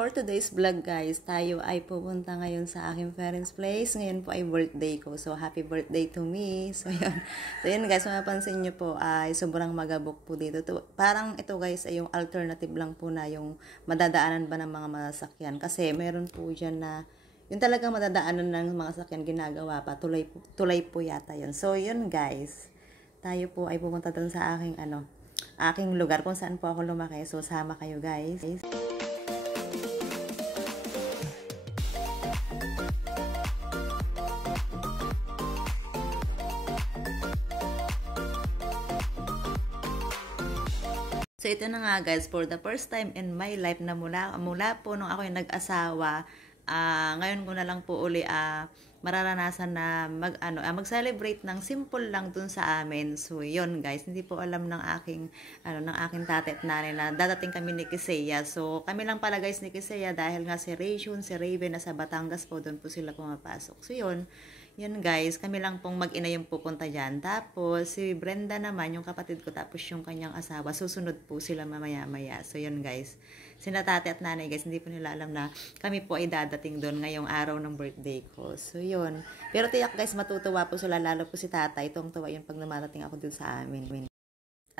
For today's vlog guys, tayo ay pupunta ngayon sa aking parents' place. Ngayon po ay birthday ko. So, happy birthday to me. So, yun guys, mapapansin nyo po ay sobrang magabok po dito. Parang ito guys ay yung alternative lang po na yung madadaanan ba ng mga masakyan. Kasi meron po dyan na yung talagang madadaanan ng mga sakyan ginagawa pa. Tulay po yata yun. So, yun guys. Tayo po ay pupunta dun sa aking lugar kung saan po ako lumaki. So, sama kayo guys. So, ito na nga guys, for the first time in my life na mula po nung ako yung nag-asawa, ngayon ko na lang po uli mararanasan na mag-celebrate ng simple lang dun sa amin. So, yun guys, hindi po alam ng aking tate at nanay na dadating kami ni Kiseya. So, kami lang pala guys ni Kiseya dahil nga si Rayshun, si Raven nasa Batangas po, doon po sila pumapasok. So, yun guys, kami lang pong mag-ina yung pupunta dyan. Tapos, si Brenda naman, yung kapatid ko, tapos yung kanyang asawa, susunod po sila mamaya-maya. So, yun guys, sina tate at nanay guys, hindi po nila alam na kami po ay dadating doon ngayong araw ng birthday ko. So, yun. Pero tiyak guys, matutuwa po sila, lalo po si tatay. Itong tuwa yun pag namarating ako dun sa amin.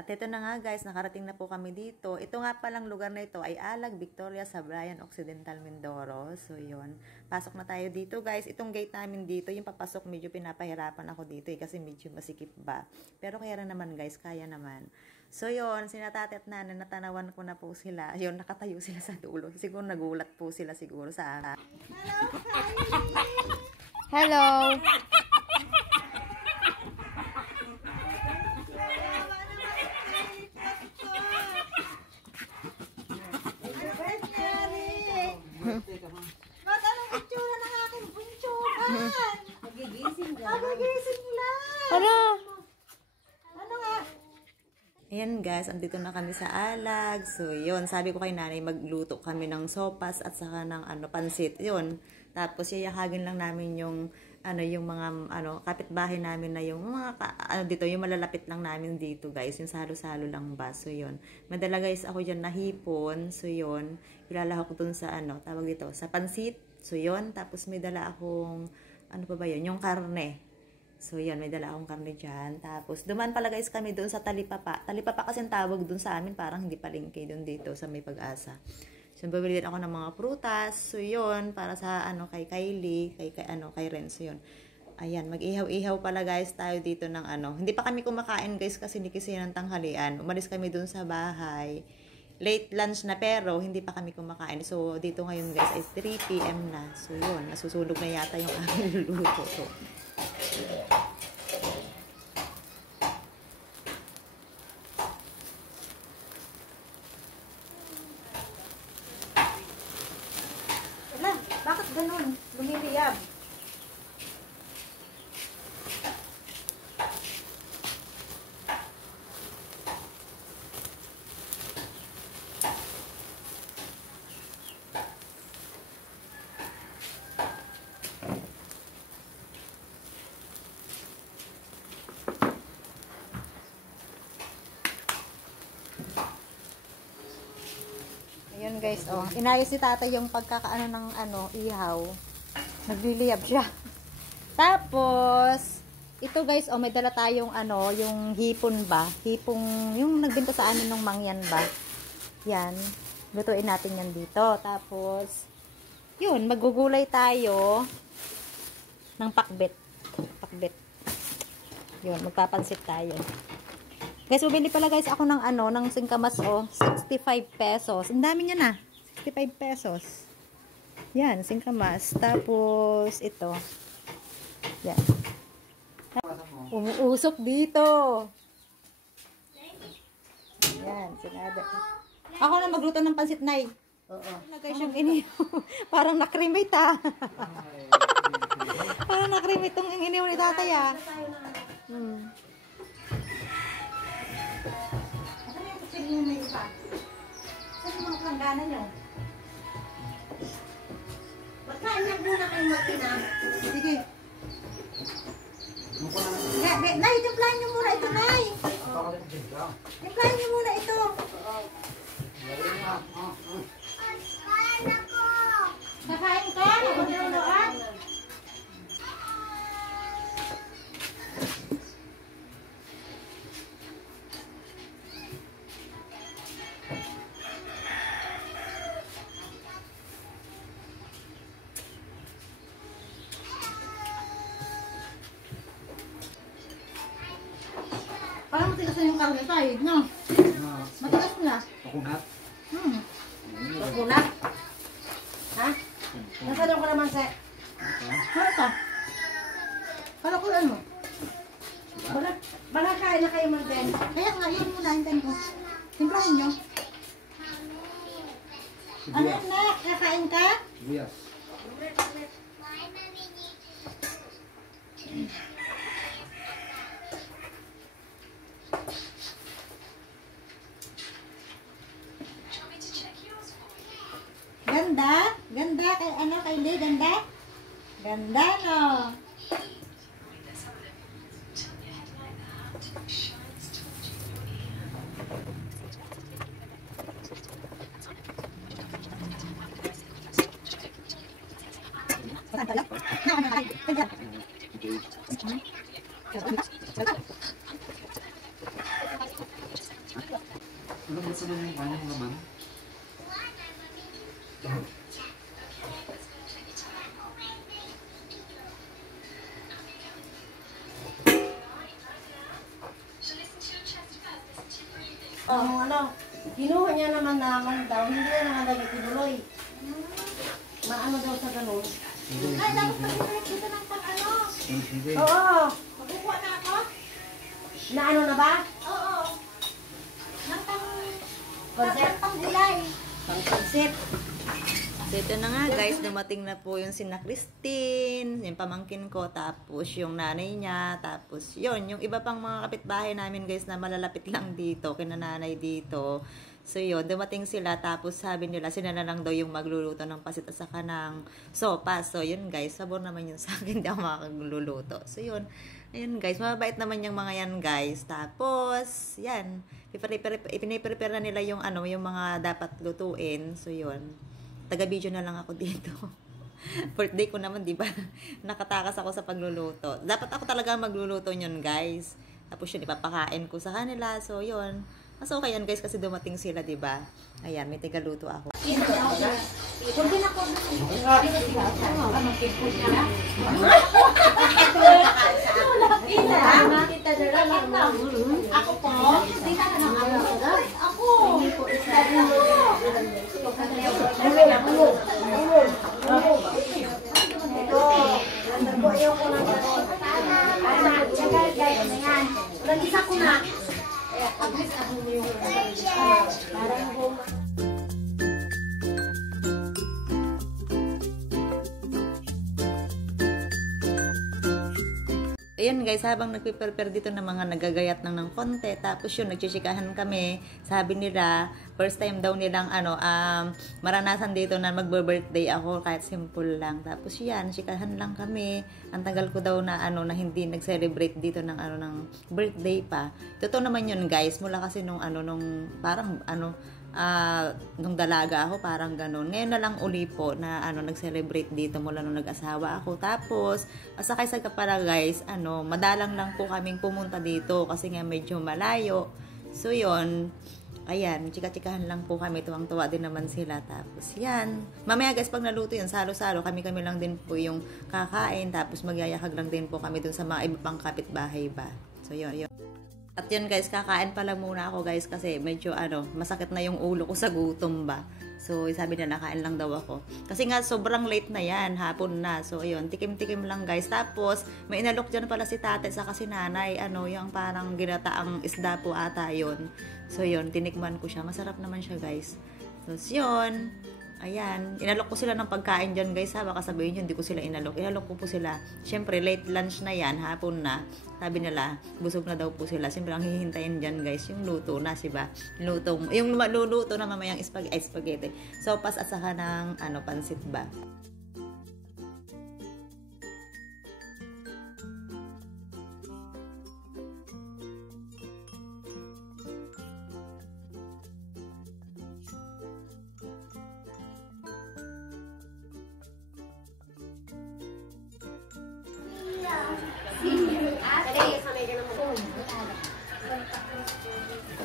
At ito na nga guys, nakarating na po kami dito. Ito nga palang lugar na ito ay Alag, Victoria, Sabrayan, Occidental, Mindoro. So, yun. Pasok na tayo dito guys. Itong gate namin dito, yung papasok medyo pinapahirapan ako dito kasi medyo masikip ba. Pero kaya naman guys, kaya naman. So, yun. Sinatate at nanay, natanawan ko na po sila. Yun, nakatayo sila sa dulo. Siguro nagulat po sila siguro sa akin. Hello! Ayan guys, andito na kami sa Alag. So, yun. Sabi ko kay nanay, magluto kami ng sopas at saka ng pansit. Yun. Tapos, yayakagin lang namin yung mga kapitbahay namin na yung mga dito, yung malalapit lang namin dito guys. Yung salo-salo lang ba. So, yun. Madala guys ako dyan na hipon. So, yun. Ilalaho ko dun sa tawag dito, sa pansit. So, yun. Tapos, may dala akong, pa ba yun? Yung karne. So, yan, may dala akong karne dyan. Tapos, duman pala guys kami doon sa Talipapa. Talipapa kasi ang tawag doon sa amin, parang hindi palengke doon dito sa May Pag-asa. So, bibili din ako ng mga prutas. So, yun, para sa, kay Kylie, kay Renzo, yun. Ayan, mag-ihaw-ihaw pala guys tayo dito ng Hindi pa kami kumakain guys kasi hindi kasi ng tanghalian. Umalis kami doon sa bahay. Late lunch na pero hindi pa kami kumakain. So, dito ngayon guys ay 3 PM na. So, yun, nasusunog na yata yung aming luto. So, bakit ganun? Lumiliyab. Ayun guys, inayos ni tatay yung pagkakaano ng ihaw. Nagliliyab siya. Tapos, ito guys, may dala tayong yung hipon ba? Hipong, yung nagbento sa amin ng mangyan ba? Yan. Lutuin natin yan dito. Tapos, yun, magugulay tayo ng pakbet. Pakbet. Yun, magpapansit tayo. Guys, bumili pala guys ako ng ng singkamas 65 pesos. Ang dami niya na. 65 pesos. Yan, singkamas. Tapos ito. Yan. Umuusok dito. Yan, sinabi. Ako na magluto ng pansit, Nay. Oo. Guys, yung parang nakrimate parang nakrimate tong inihaw ni tatay yung may iba. Saan yung mga planggana nyo? Magkain lang muna kayo Martina. Sige. Nay, timplahan nyo muna ito, Nay. Timplahan nyo muna ito. tawag ito ay, no? Matigas na. Pakunat. Pakunat. Ha? Nasaan ko naman sa... Ano ka? Kala ko ano? Baka kain na kayo mag-den. Kaya nga, yun muna, hintayin ko. Timplahin nyo. Ano yun na? Kakain ka? Sibuyas. Ganda? Ganda? Kay ano? Kay Lee? Ganda? Ganda, no? Ano ba sa mga kanyang laman? Ano, kinuha niya naman daw, hindi na naman daw itinuloy. Maano daw sa ganun. Ay, dapat mag-direct dito ng pag-ano. Hindi. Oo. Makukuha na ako? Na ano na ba? Oo. Nang pang-gulay. Pang-concept. So ito na nga guys, dumating na po yung sina Christine, yung pamangkin ko, tapos yung nanay niya, tapos yun, yung iba pang mga kapitbahay namin guys na malalapit lang dito, kina nanay dito. So yun, dumating sila, tapos sabi nila, sila na lang daw yung magluluto ng pasit at saka ng sopa. So yun guys, sabor naman yun sa akin, hindi ako makagluluto. So yun, ayun guys, mababait naman yung mga yan guys. Tapos, yan, piniprepare na nila yung ano, yung mga dapat lutuin. So yun, taga-video na lang ako dito. Birthday ko naman, di ba? Nakatakas ako sa pagluluto. Dapat ako talaga magluluto yun, guys. Tapos yun, ipapakain ko sa kanila. So, yun. Mas okay yan, guys, kasi dumating sila, di ba? Ayan, may tigaluto ako. Ako po? Ako! Nag-isa ko na. At-least ako yung parang Ayun guys, habang nagpiprepare dito ng mga nagagayat ng konti, tapos yun, nagchichikahan kami, sabi nila, first time daw nilang maranasan dito na magbe-birthday ako, kahit simple lang. Tapos yan, chikahan lang kami. Ang tagal ko daw na na hindi nag-celebrate dito ng ng birthday pa. Totoo naman yun guys, mula kasi nung parang nung dalaga ako, parang ganun. Ngayon na lang uli po na nag-celebrate dito mula nung nag-asawa ako. Tapos, sakay sa kapara guys, madalang lang po kaming pumunta dito kasi nga medyo malayo. So, yun. Ayan, chika-chikahan lang po kami. Tuwang-tuwa din naman sila. Tapos, yan. Mamaya guys, pag naluto yun, salo-salo, kami-kami lang din po yung kakain. Tapos, magyayakag lang din po kami dun sa mga iba pang kapitbahay ba. So, yun. At yun guys, kakain pala muna ako guys kasi medyo masakit na yung ulo ko sa gutom ba. So sabi nila kain lang daw ako. Kasi nga sobrang late na yan, hapon na. So ayun, tikim-tikim lang guys. Tapos may inalok dyan pala si tate sa kasi nanay, yung parang ginataang isda po ata yun. So yun, tinikman ko siya. Masarap naman siya guys. So yun. Ayan, inalok ko sila ng pagkain dyan guys ha, baka sabihin nyo, hindi ko sila inalok. Inalok ko po sila. Siyempre, late lunch na yan, hapon na. Sabi nila, busog na daw po sila. Siyempre, ang hihintayin dyan guys, yung luto na, siba? Yung maluluto na mamayang spaghetti. Sopas at saka ng, pansit ba?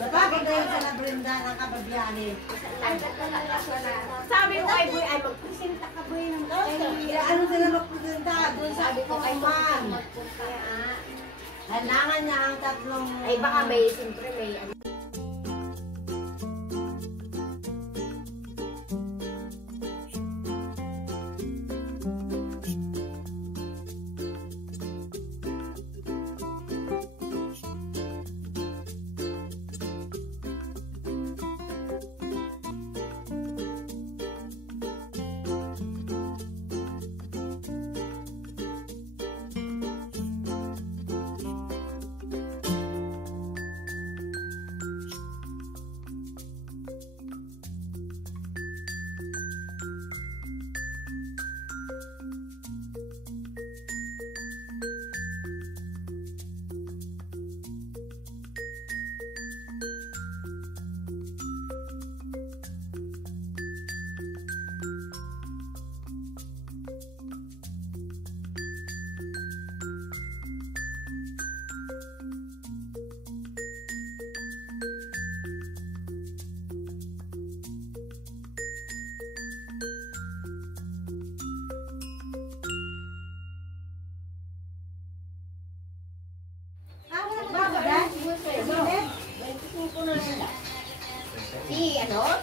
Bakit na yun sa Brenda ng kababyani? Sabi ko ay boy, ay magpresenta ka boy ng Ano sila magpresenta? Doon sabi ko kay man. Kailangan niya ang tatlong... Ay baka may, siyempre may ano.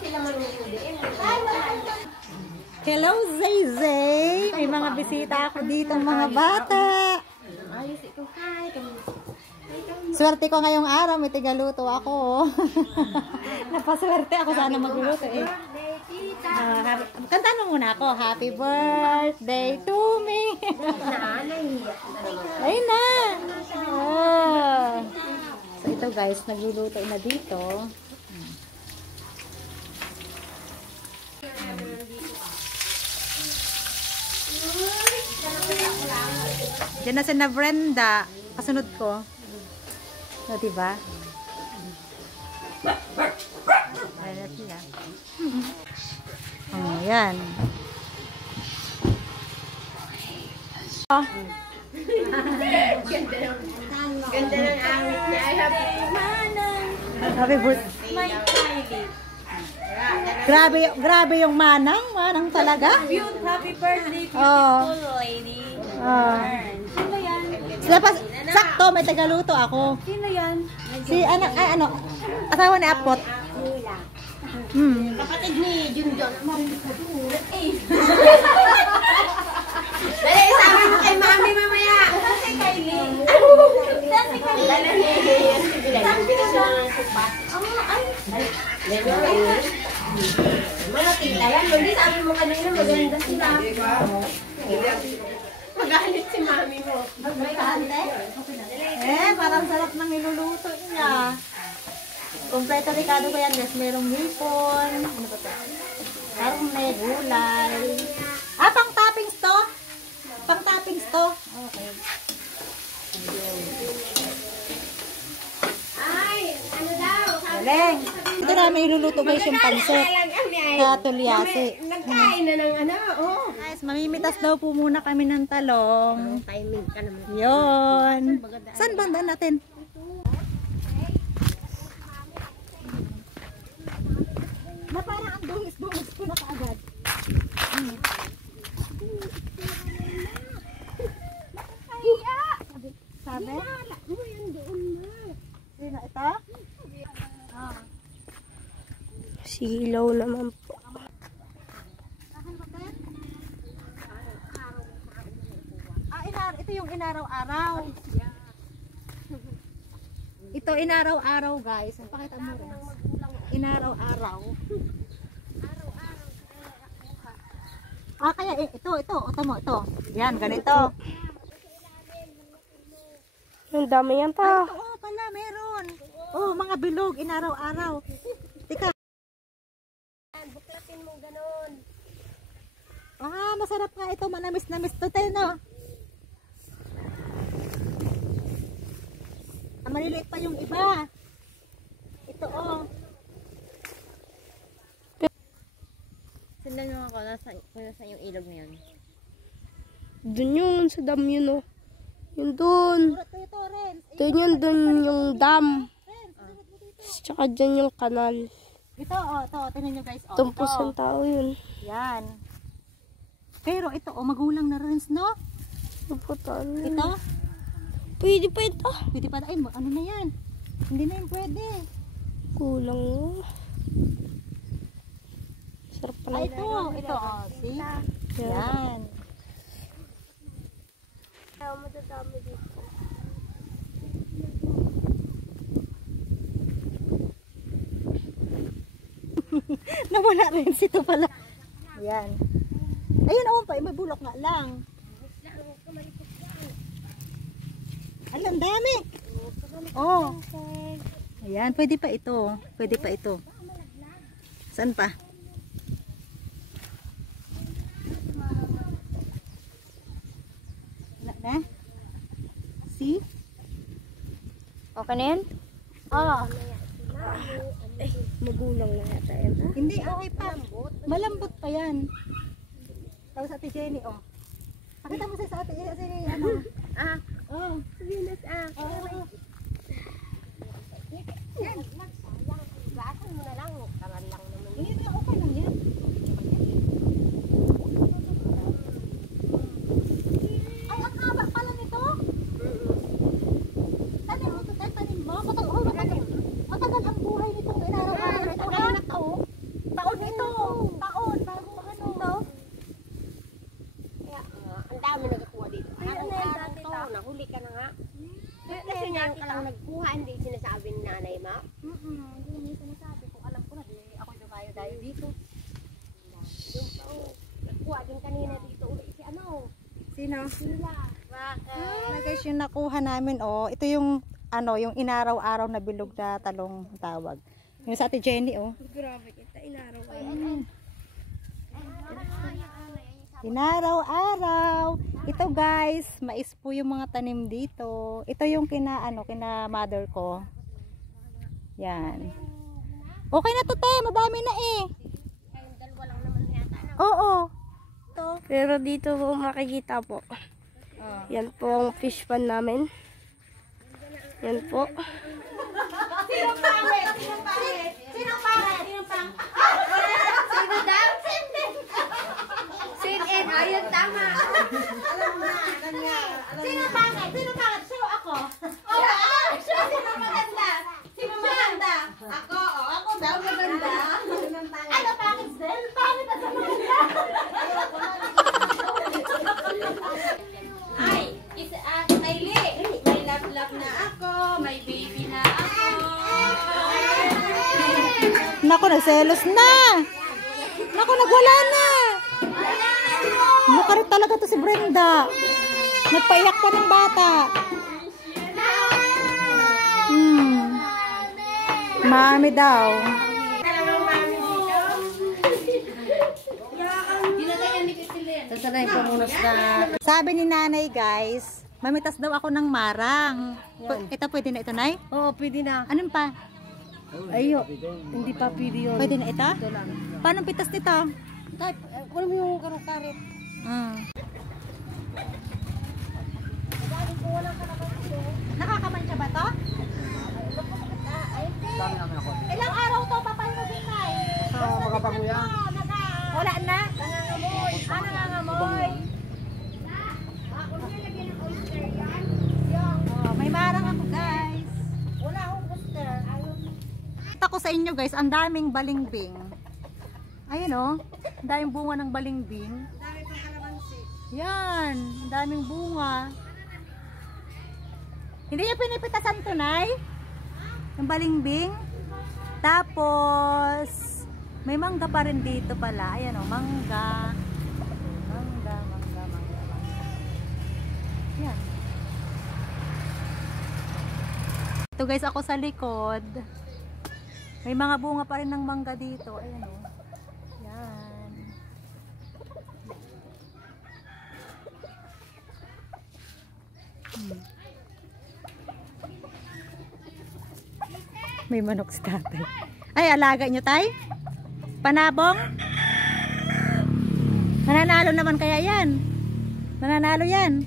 Sila manunudiin. Hello, Zay. May mga bisita ako dito, mga bata. Ayos ito. Hi. Swerte ko ngayong araw, may tigaluto ako. Napaswerte ako, sana magluluto eh. Kanta mo muna ako. Happy birthday to me. Ay na. Oh. So ito guys, nagluluto na dito. Diyan na si na Brenda. Kasunod ko. O, diba? Ayan na sila. Oh, yan. Oh. Ganda ng angit niya. Ay, happy manang. Happy birthday. My Kylie. Grabe yung manang talaga. Happy birthday, Oh. beautiful lady. Oh. Sino yan? Sila pa, sakto, may tagaluto ako. Sino yan? Si, ano, asawa ni Apot. Kapatid ni Junjun. Dali, sabi mo kay mami mamaya. Kasi Kylie. Kasi Kylie. Mga tila yan. Hindi sabi mo kanina maganda sila. Magalit si mami mo. Parang sarap ng niluluto niya. Kompleto Ricardo ko yan, guys. Merong hipon. Ano ba ito? Parang may gulay. Pang toppings to? Pang toppings to? Okay. Ay, ano daw? Galing. Ito namin iluluto guys yung pansit. Katulyase. Nagkain na ng ano, oh. Guys, mamimitas daw po muna kami ng talong. Timing ka naman. Yun. Saan banda natin? Na parang ang dungis-dungis ko na kaagad. Sabi? Sino ito? Silaw naman po. Ito yung inaraw-araw. Ito inaraw-araw guys. Pakita mo rin. Inaraw-araw. Kaya ito. Ito. Yan, ganito. Ang dami yan pa. Oo, pala, meron. Oh, mga bilog, inaraw-araw. Tika. Buklatin mo ganun. Masarap nga ito. Manamis-namis to, no? Maliliit pa yung iba. Ito, oh. Sundan mo ako, nasa yung ilog na yun. Dun yun, sa dam yun, oh. Yun dun. Ito, Renz. Dun yun, dun yung dam. Tsaka dyan yung kanal. Ito, oh, ito. Tingnan nyo guys. Oh, Tumpos ito. ng tao yun. Yan. Pero ito, oh, magulang na Renz, no? Puputan. Ito. Pwede pa ito. Pwede pa, ay, ano na yan? Hindi na yun pwede. Kulang mo. Sarap pala. Ay, ito, oh, see? Yan. Ayaw matadami dito. Nawala rin sito pala. Yan. Ayun, oh, pa, may bulok nga lang. Ay, ang dami. Oh. Ayan, pwede pa ito. Pwede pa ito. Saan pa? Wala na? See? Okay na yan? Oo. Magulang na yata yan. Hindi, okay pa. Malambot pa yan. Tapos Ate Jenny, oh. Pakita mo sa Ate Jenny, ano? Ah, Oh. Venus, ah. Oh. Yan, nagsayang. Gasan mo na lang. Karan lang naman. Hindi, okay lang yan. Ay, ang haba pala nito. Tanim mo ito, tanim mo. Matagal ang buhay nitong inaraw-araw na ito. Tagal na to. Taon ito. Taon. Bago ano. Ito. Kaya, ang dami nagkukuha dito. Araw-araw to. Nahuli ka na nga. Kasi ngayon ka lang nagkuha, hindi sinasabi ni nanay mo. Hindi sinasabi ko. Alam ko na, di ako dumayo dahil dito. Yung pa, nagkuha din kanina dito ulit si ano. Sino? Sila. Bakit? Guys, yung nakuha namin, oh. Ito yung, ano, yung inaraw-araw na bilog na talong tawag. Yung sa Ate Jenny, oh. Grabe kita, inaraw ka. Inaraw-araw. Ito guys, mais po yung mga tanim dito. Ito yung kina mother ko. Yan. Okay na to, te. Madami na eh. Kayong dalawa lang naman yata. Oo. Pero dito po makikita po. Yan po ang fish pan namin. Yan po. Sinong pangit? Sinong pangit? Sinong pangit? Sinong pangit? Sino daw? Sin and ayun tama. Sino pangit? Sino pangit? Sino ako? Sino maganda? Sino maganda? Ako. Ako daw maganda. Ano pangit din? Pangit at maganda. Ay, Kylie, may lap-lap na ako, may baby na ako. Naku, nagselos na. Naku, nagwala na. Makarit talaga to si Brenda. Nagpaiyak pa ng bata. Mami daw. Sasanay ko muna sa... Sabi ni nanay guys, mamitas daw ako ng marang. Ito pwede na ito, Nay? Oo, pwede na. Anong pa? Ayo, hindi pa pwede yun. Pwede na ito? Ito lang. Paano pitas nito? Type, kunin mo yung karit. Nakakamansya ba to? Ilang araw to papahinugin, Nay? Makabago yan. Wala na? Nangangamoy. Oh, may marang ako guys. Wala akong booster. Kita ko sa inyo guys, ang daming balingbing. Ayun oh, ang daming bunga ng balingbing. Dami pang kalamansi. Yan, ang daming bunga. Hindi niya pinipitasan to, Nay? Yung balingbing. Tapos, may mangga pa rin dito pala. Ayan o, mangga. Mangga. Yan. Ito guys, ako sa likod. May mga bunga pa rin ng mangga dito. Ayan o. Yan. May manok si tatay. Ay, alaga nyo, tay? Panabong? Nananalo naman kaya yan? Nananalo yan?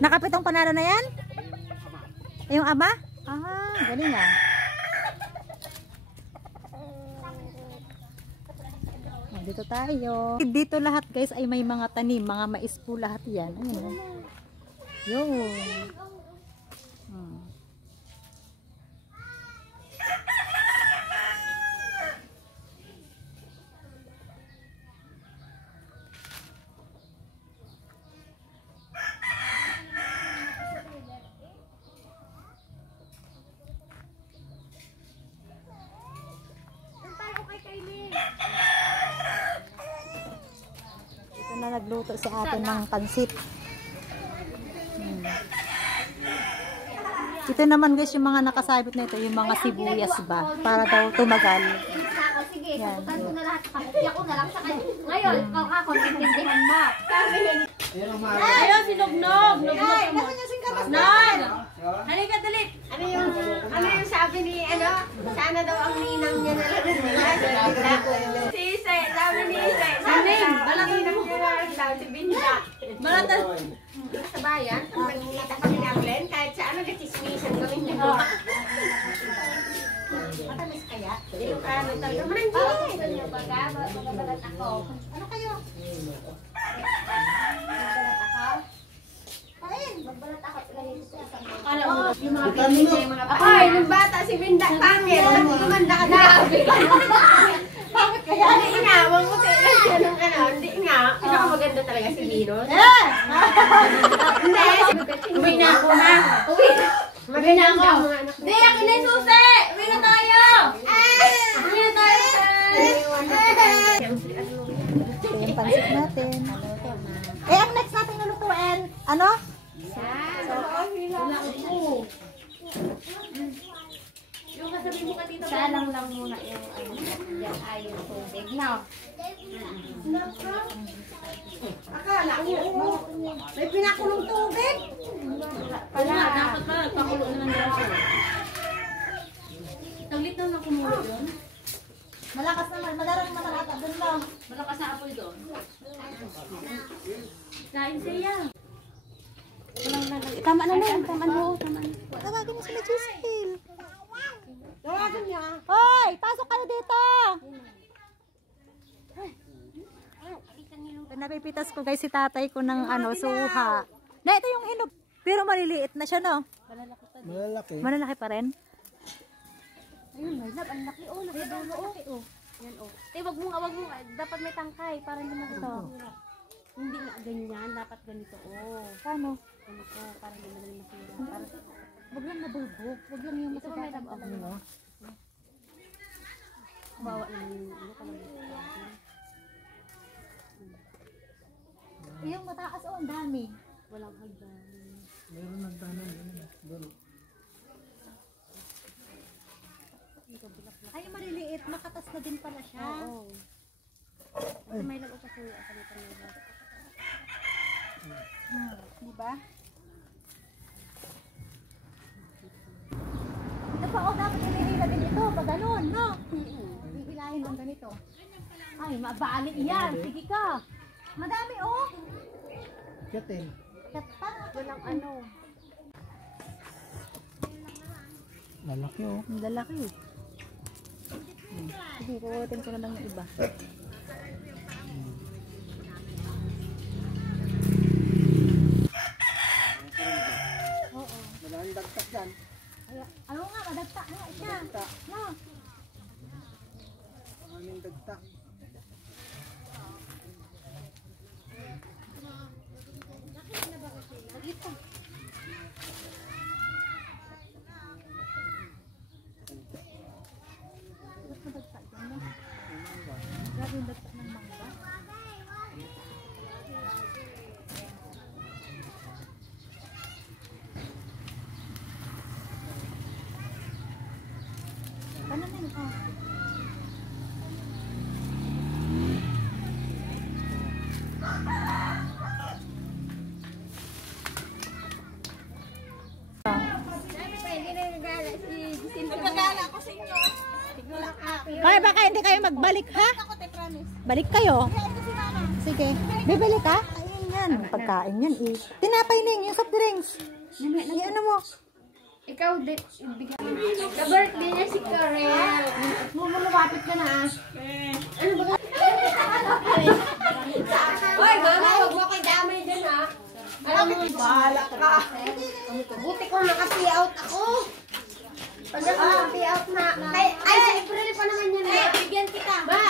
Nakapitong panalo na yan? Yung ama? Ah, galing ah. Dito tayo. Dito lahat guys ay may mga tanim, mga mais po lahat yan. Ayun, Yun. Hmm. Ito na nagluto si ate ng pansit. Ito naman guys, yung mga nakasabit na ito, yung mga sibuyas ba, para daw tumagal. Sige, Yan. sabutan ko na lahat. Pakukya ko na lang sa kanya. Ngayon, ako, intindihan mo. Ayaw, sinugnog. Ay, nasan yung singkamas natin? Halika, dali. Ano yung sabi ni, sana daw ang ninang niya na lang nila. Si Isay, sabi ni Isay. Sabi ang ninang niya na lang si Binda. Malata. Sa bayan, pag magkita kami na Glenn, kahit saan nag-chismisan kami niya. Matamis kaya? Ilocano talaga. Mananggit! Magabalat ako. Ano kayo? Magbalat ako? Kain! Magbalat ako. Yung mga pinili yung mga pangit. Ay, nung bata si Binda, pangit. Ba't kumanda ka na? Bakit kaya? Hindi nga, wag mo tilang siya ng hindi nga. Pinakamaganda talaga si Venus. Hindi! Uwi na ako na. Uwi na! Uwi na ako. Hindi, akin na yung susi. Uwi na tayo. Uwi na tayo. Ito yung pansit natin. Eh, ang next natin lulutuin, ano? Salang lang muna yung yan ay yung tubig, no? Akala ko, may pinakulong tubig. Wala, Dapat ba, pakulo na ng dalawa. Taglit na kumulo yun. Malakas naman, madarang manakata doon lang. Malakas na apoy doon. Kain siya. Tama na lang, tama na. Tawagin mo si Majisil. Tawagan niya. Hoy, pasok ka na dito. Napipitas ko guys si tatay ko ng suha. Na ito yung hinog. Pero maliliit na siya, no? Malalaki. Malalaki pa rin. Ayun, may lab, ang laki, laki, Yan, wag mo, dapat may tangkay, para hindi masira. Hindi nga ganyan, dapat ganito, Paano? Ganito, para hindi madali masira. Wag lang nabulbog. Wag lang yung Ito ba may lab, bawa naman yung, Yung mataas ang dami. walang hagdan. Meron nagtanan doon. Ay, maliliit. Makatas na din pala siya. Oo. Ito may lab, kasi may lab. Diba? Ito pa, dapat hinihila din ito. Pa ganun, no? Hihilahin ng ganito. Ay, mabali yan. Sige ka. Madami, oh. Katin. Walang ano. Lalaki oh. Ang lalaki. Sige, kukutin ko na lang yung iba. Oo. Maraming dagtak yan. Ano nga, madagta nga siya. No. Maraming dagtak. Grabe yung dagta ng mangga. Panamin, oh. Kaya baka hindi kayo magbalik, ha? Balik kayo? Sige. Bibili ka? Ayun yan. Pagkain yan, eh. Tinapay ning, yung soft drinks. Ano mo? Ikaw, ibigay. Ka-birthday niya si Karel. Lumapit ka na, Ano ba? Hoy, mama, huwag mo kayo damay dyan, Bahala ka. Buti ko naka-pay out ako. Pag naka-pay out na. Ay, sa April pa naman yun. Bigyan kita. Ba?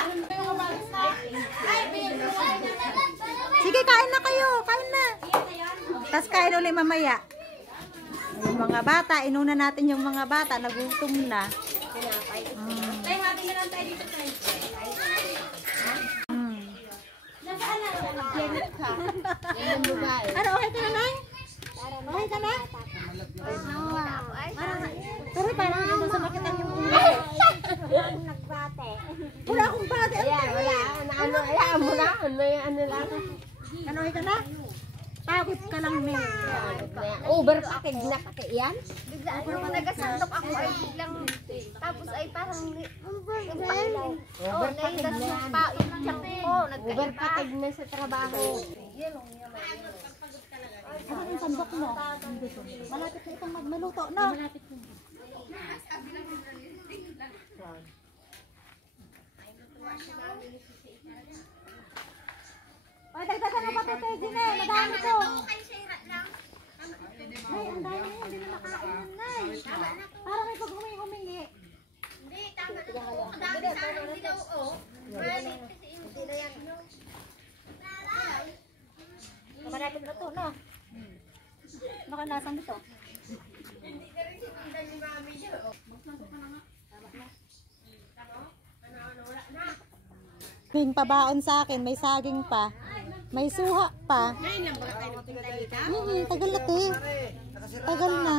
Sige, kain na kayo. Kain na. Tapos kain ulit mamaya. Yung mga bata, inuna natin yung mga bata. Nagutom na. Tay, habi na lang tayo dito, tay. Nasaan na? Janet ka. Ano, okay ka na, Nay? Okay ka na? Pero parang nandun sa makitan yung Nagbate. wala akong bate. Wala. Ayaw mo na. Ano lang. Ano, okay ka na? Pagod ka lang, May. Overpackage na pati yan. Bigla, nung nagasandok ako ay biglang, tapos ay parang, nagpailaw. Oo, nahilas yung pa, yung tiyak ko, nagkaiba. Overpackage na sa trabaho. Ano yung sandok mo? Malapit na itong magmaluto, no? Ay, dagdagan mo pa ito, Tejin eh. Madami to. Ay, ang dami na hindi na makain yan, Nay. Parang may pag-humingi. Hindi, tama na po. Ang dami sa akin, hindi daw, oh. Malit kasi yung Malapit na to, no? Ano ka nasang dito? hindi ka rin sinundan ni mami niyo, oh. Yung pabaon sa akin, may saging pa. May suha pa. Tagal na to. Tagal na.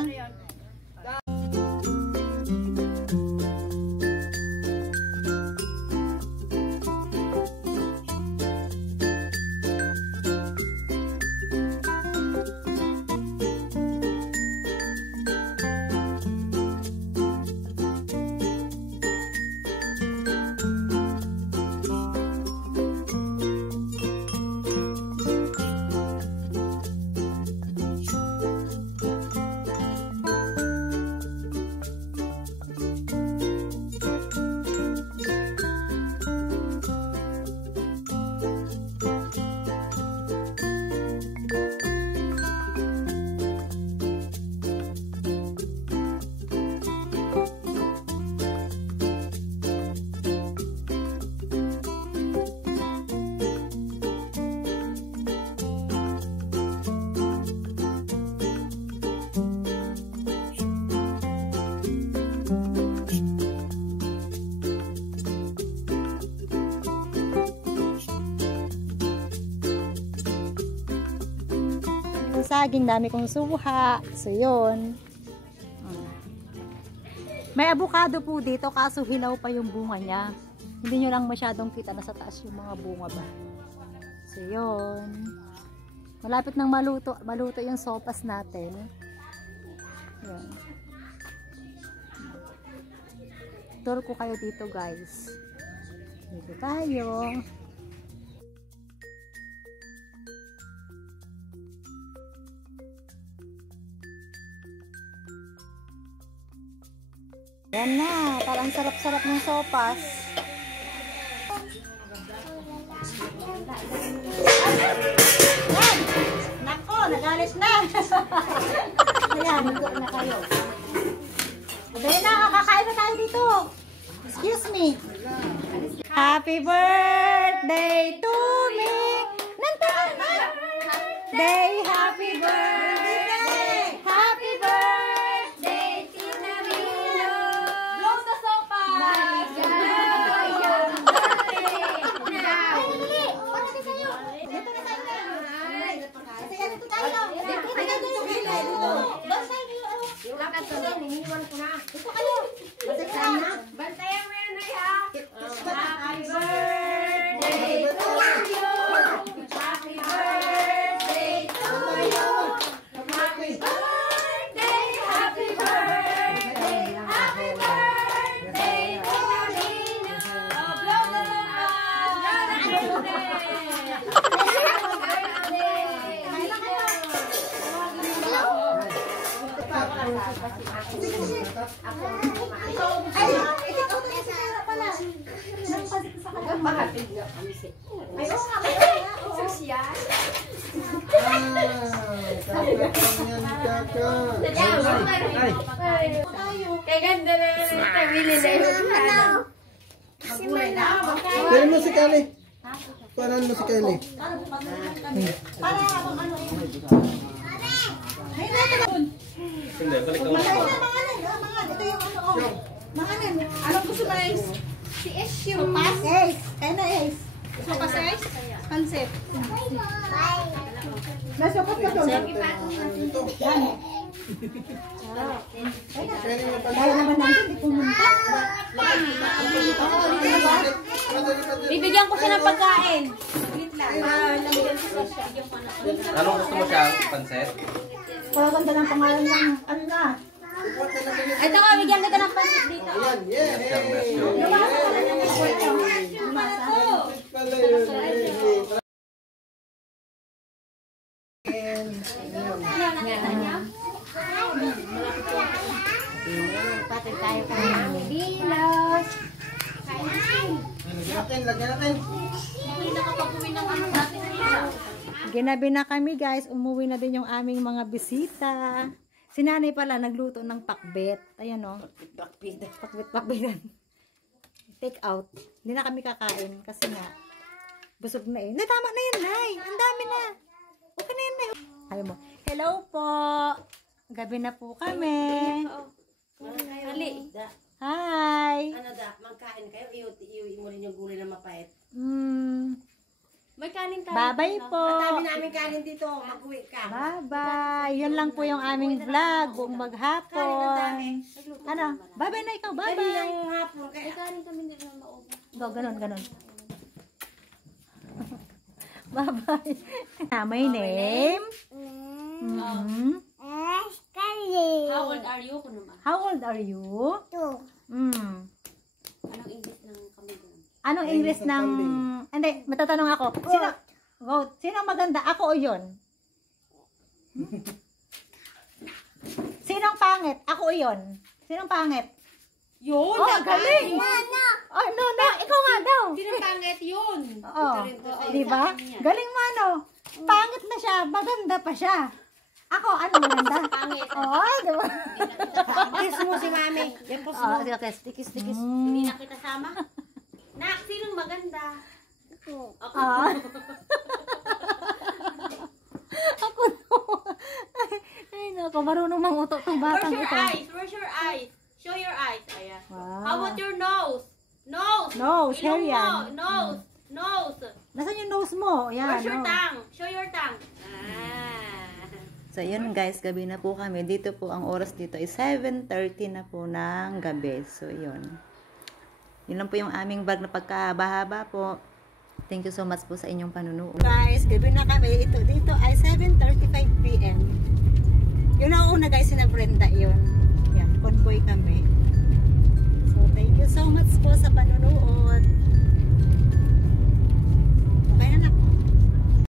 Saging, dami kong suha. So, yun. May avocado po dito, kaso hilaw pa yung bunga niya. Hindi nyo lang masyadong kita na sa taas yung mga bunga ba. So, yun. Malapit nang maluto. Maluto yung sopas natin. Yun. Tour ko kayo dito, guys. Dito tayo. Yan na, parang sarap-sarap ng sopas. Yan! Nako, nagalit na! Ayan, nandun na kayo. Dali na, kakain na tayo dito. Excuse me. Happy birthday to me! Nantahan na! Day, happy birthday! Happy birthday! blow the sopa! Bantayan mo yan, Nay, ha? Happy birthday to you! Happy birthday to you! Happy birthday! Happy birthday! Happy birthday to Nino! Oh, blow the sopa! Blow the birthday! Mahatid na kami. Ay, oo nga, social. Kaya ganda na ito. Willy na yun. Magulay na ako. Dali mo si Kelly. Paran mo si Kelly. Para abang ano eh. Hindi, balik ako. Mga ito yung ano oh. Mga anong gusto mo Ace? Si Ace yung Sopas? Ace. Kaya na Ace. sopas Ace? Pansip. May sopas ka doon. Kaya naman natin, hindi pumunta. Bibigyan ko siya ng pagkain. Wait lang. Lamigyan ko siya. Anong gusto mo siya? Pansit? Para ganda ng pangalan ng ano na. Ito nga, bigyan kita ng pansit dito. Pati tayo kami. Bilos. Lagyan natin. Ginabi na kami guys, umuwi na din yung aming mga bisita. Si nanay pala nagluto ng pakbet. Ayan o. Pakbet. Take out. Hindi na kami kakain kasi nga busog na eh. Tama na yun, Nay. Ang dami na. Okay na yun, Nay. Ayaw mo. Hello po. Gabi na po kami. Ali. Hi. Ano da, magkain kayo, iuwi mo rin yung gulay na mapait. May kanin tayo. Bye-bye po. Tabi namin kanin dito, mag-uwi ka. Bye-bye. Yun lang po yung aming vlog. Buong maghapon. Ano? Bye-bye na ikaw. Dami Bye-bye. yung hapon kaya. Kanin kami din na maubos. Go, ganon. Bye-bye. My name? How old are you? Kuno ba? How old are you? 2. Anong English ng kami doon? Anong English ng... Hindi, matatanong ako. Sino maganda? Ako o yun? Sinong pangit? Ako o yun? Sinong pangit? Yun! Oh, galing! Oh, no. Ikaw nga daw. Sino pangit yun? Oo. Diba? Galing mo ano? Pangit na siya. Maganda pa siya. Ako, ano maganda? Pangit. Oo, diba? Kiss mo si mami. Yan po Oo, tikis. Hindi na kita sama. Nak, sinong maganda? Ako. Ako no. Ay, naku, marunong manguto tong batang Where's your ito. eyes? Where's your eyes? Show your eyes. Ayan. Wow. How about your nose? Nose. Nose, hair Ilong mo. yan. Nose. Nasaan yung nose mo? Yan, Where's your no. tongue? Show your tongue. So, yun guys, gabi na po kami. Dito po, ang oras dito is 7:30 na po ng gabi. So, yun. Yun lang po yung aming vlog na pagkahaba-haba po. Thank you so much po sa inyong panunood. Guys, gabi na kami. Ito dito ay 7:35 PM. Yun ang una guys, na Brenda yun. Yan, convoy kami. So, thank you so much po sa panunood.